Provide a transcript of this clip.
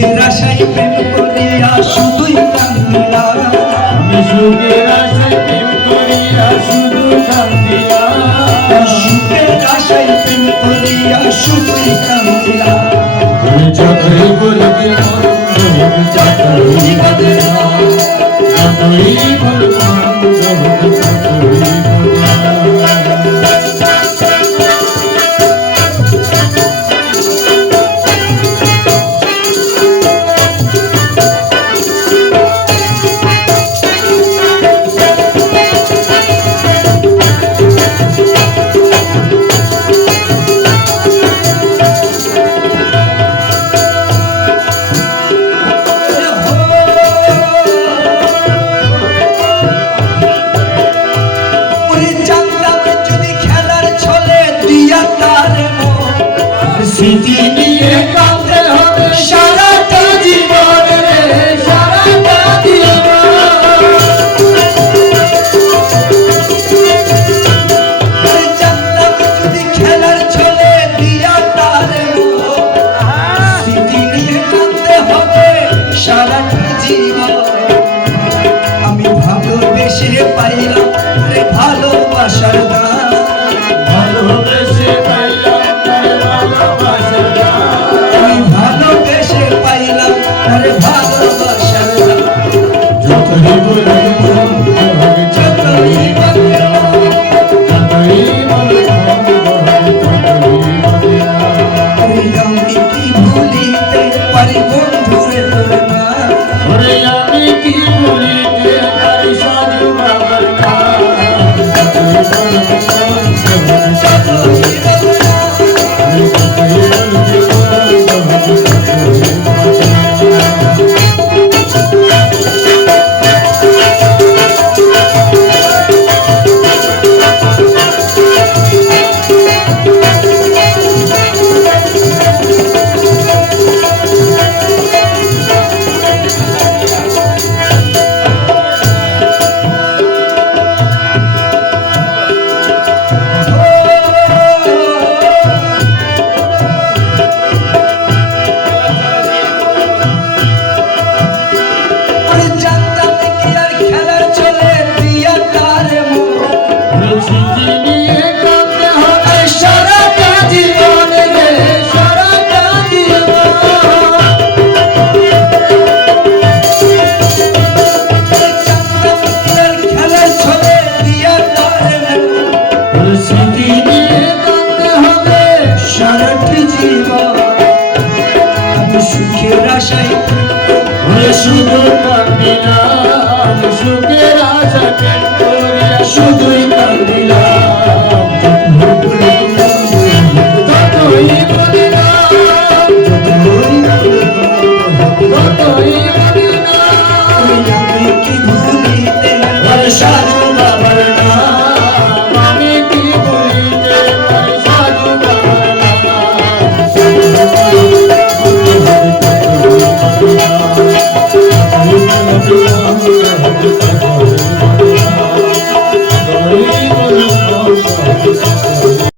সুখের আশায় প্রেম করিয়া শুধুই কান্দিলাম, আমি সুখের আশায় প্রেম করিয়া শুধু কান্দিলাম, সুখের আশায় প্রেম করিয়া শুধুই কান্দিলাম। যতই বলবে মন্দ হোক, যতই বলবে না, যতই বলবে মন্দ হোক, যতই বলবে না। স্মৃতি নিয়ে কাঁদতে হবে সারাটা জীবন রে, সারাটা জীবন। জানতাম যদি খেলার ছলে দিয়া তার স্মৃতি নিয়ে কাঁদতে হবে সারাটা জীবন। আমি ভালোবেসে পাইলাম রে ভালোবাসার দান, ভালোবেসে পাইলাম তারে ভালোবাসার দান, আমি ভালোবেসে পাইলাম রে ভালোবাসার দান। যতই বলবে মন্দ হোক, যতই বলবে না, যতই বলবে মন্দ হোক, যতই বলবে না। আমি কি ভুলিতে পারি বন্ধুরে তোর না, ওরে আমি কি বলিতে পারি সাধু বাবার নাম, যতই বলবে মন্দ হোক, যতই বলবে না, যতই বলবে মন্দ হোক, যতই বলবে না। জানতাম কি আর খেলার ছলে দিয়া তার স্মৃতি নিয়ে কাঁদতে হবে সারাটা জীবন রে, সারাটা জীবন। জানতাম কি আর খেলার ছলে দিয়া তার স্মৃতি নিয়ে কাঁদতে হবে সারাটা জীবন। আমি সুখের আশায় ওরে শুধু কান্দিলাম, সুখের আশা প্রেম করিয়া শুধুই কান্দিলাম, যতই বলিলাম, যতই বলিলাম, যতই বলিলাম।